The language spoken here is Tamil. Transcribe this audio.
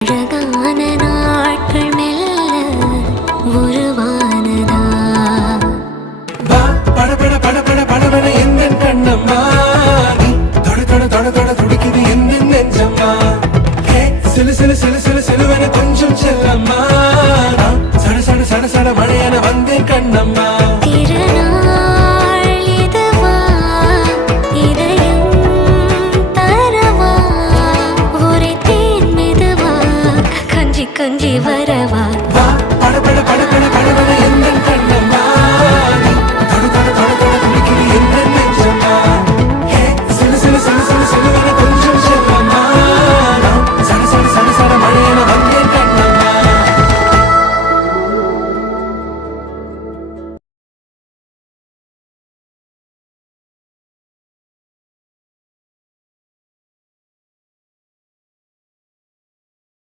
அழகான நாட்கள் மெல்ல உருவானதா வா பட பட பட பட படபட எந்த கண்ணம்மா நீ தொட தொட தொட தொட துடிக்குது எந்த நெஞ்சம்மா ஹே சிலு சிலு சிலு சிலு சிலுவென கொஞ்சம் செல்லம்மா சட சட சட சட மழையென வந்தேன் கண்ணம்மா திருநாள் இதுவா இதயம் தரவா ஒரே தேன் மெதுவா கஞ்சி கஞ்சி வர